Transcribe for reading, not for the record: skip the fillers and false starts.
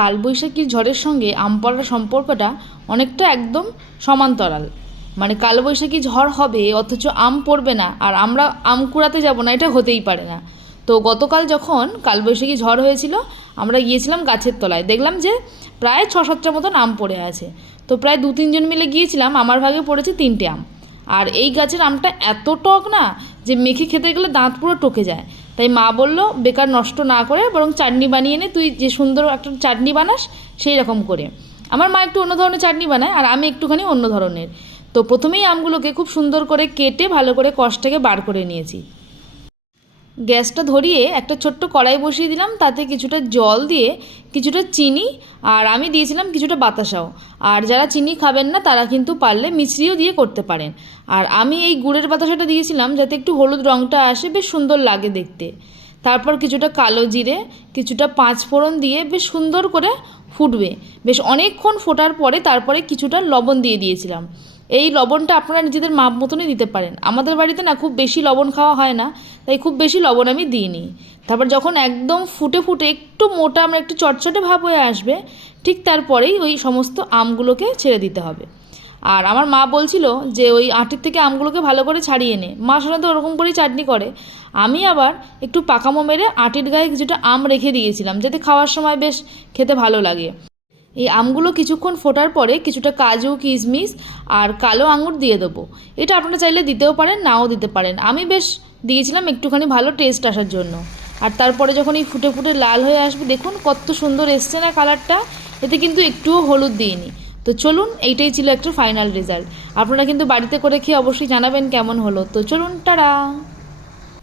কালবৈশাখীর ঝড়ের সঙ্গে আম পড়ার সম্পর্কটা অনেকটা একদম সমান্তরাল। মানে কালবৈশাখী ঝড় হবে অথচ আম পড়বে না আর আমরা আম কুড়াতে যাব না, এটা হতেই পারে না। তো গতকাল যখন কালবৈশাখী ঝড় হয়েছিল আমরা গিয়েছিলাম গাছের তলায়, দেখলাম যে প্রায় 6-7টা মতন আম পড়ে আছে। তো প্রায় 2-3 জন মিলে গিয়েছিলাম, আমার ভাগে পড়েছে 3টে আম। আর এই গাছের আমটা এত টক না যে মেখে খেতে গেলে দাঁত পুরো টকে যায়। তাই মা বলল বেকার নষ্ট না করে বরং চাটনি বানিয়ে নে, তুই যে সুন্দর একটা চাটনি বানাস সেই রকম করে। আমার মা একটু অন্য ধরনের চাটনি বানায় আর আমি একটুখানি অন্য ধরনের। তো প্রথমেই আমগুলোকে খুব সুন্দর করে কেটে ভালো করে কষ থেকে বার করে নিয়েছি। গ্যাসটা ধরিয়ে একটা ছোট্ট কড়াই বসিয়ে দিলাম, তাতে কিছুটা জল দিয়ে কিছুটা চিনি আর আমি দিয়েছিলাম কিছুটা বাতাসাও। আর যারা চিনি খাবেন না তারা কিন্তু পারলে মিছরিও দিয়ে করতে পারেন। আর আমি এই গুড়ের বাতাসাটা দিয়েছিলাম যাতে একটু হলুদ রঙটা আসে, বেশ সুন্দর লাগে দেখতে। তারপর কিছুটা কালো জিরে, কিছুটা 5 ফোড়ন দিয়ে বেশ সুন্দর করে ফুটবে। বেশ অনেকক্ষণ ফোটার পরে তারপরে কিছুটা লবণ দিয়ে দিয়েছিলাম। এই লবণটা আপনারা নিজেদের মাপ মতনই দিতে পারেন। আমাদের বাড়িতে না খুব বেশি লবণ খাওয়া হয় না, তাই খুব বেশি লবণ আমি দিইনি। তারপর যখন একদম ফুটে ফুটে একটু মোটা আমরা একটু চটচটে ভাব হয়ে আসবে, ঠিক তারপরেই ওই সমস্ত আমগুলোকে ছেড়ে দিতে হবে। আর আমার মা বলছিল যে ওই আঁটির থেকে আমগুলোকে ভালো করে ছাড়িয়ে নে, মা সাধারণত ওরকম করেই চাটনি করে। আমি আবার একটু পাকামো মেরে আঁটির গায়ে কিছুটা আম রেখে দিয়েছিলাম যাতে খাওয়ার সময় বেশ খেতে ভালো লাগে। এই আমগুলো কিছুক্ষণ ফোটার পরে কিছুটা কাজু, কিশমিশ আর কালো আঙুর দিয়ে দেবো। এটা আপনারা চাইলে দিতেও পারেন, নাও দিতে পারেন। আমি বেশ দিয়েছিলাম একটুখানি ভালো টেস্ট আসার জন্য। আর তারপরে যখন এই ফুটে ফুটে লাল হয়ে আসবে, দেখুন কত সুন্দর এসছে না কালারটা। এতে কিন্তু একটুও হলুদ দিইনি। তো চলুন, এইটাই ছিল একটা ফাইনাল রেজাল্ট। আপনারা কিন্তু বাড়িতে করে খেয়ে অবশ্যই জানাবেন কেমন হলো। তো চলুন, টাটা।